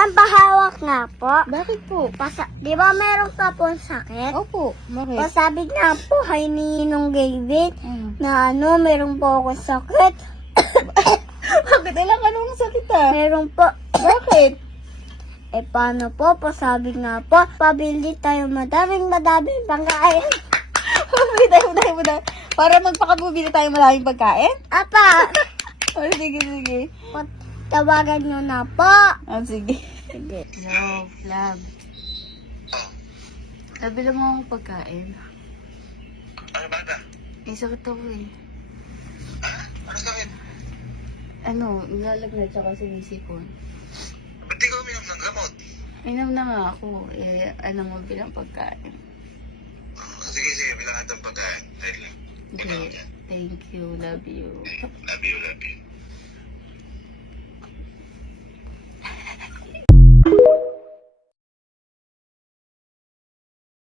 Pinampahawak nga po. Bakit po? Di ba meron ka po sakit? Opo, bakit? Sabi nga po kay ni Ninong David Mm. na meron po ako sakit. Bakit? Ilang anong sakit ah? Meron po. Bakit? Paano po? Pasabi nga po, pabili tayo madaming pangkain. Bumili tayo. Para magpakabubili tayo maraming pagkain? Apa, Oh, sige. tawagan nyo na po. Oh, sige. Sige. Love. Nabila mo akong pagkain. Ano ba na? May sakit ako eh. Ano sakit? Nilalagnat siya kasi nisipon. Ba't di ka uminom ng gamot? Inom na nga ako. Mo bilang pagkain. Sige, bilangan ng pagkain. Dahil lang. Okay. Thank you. Love you. Love you.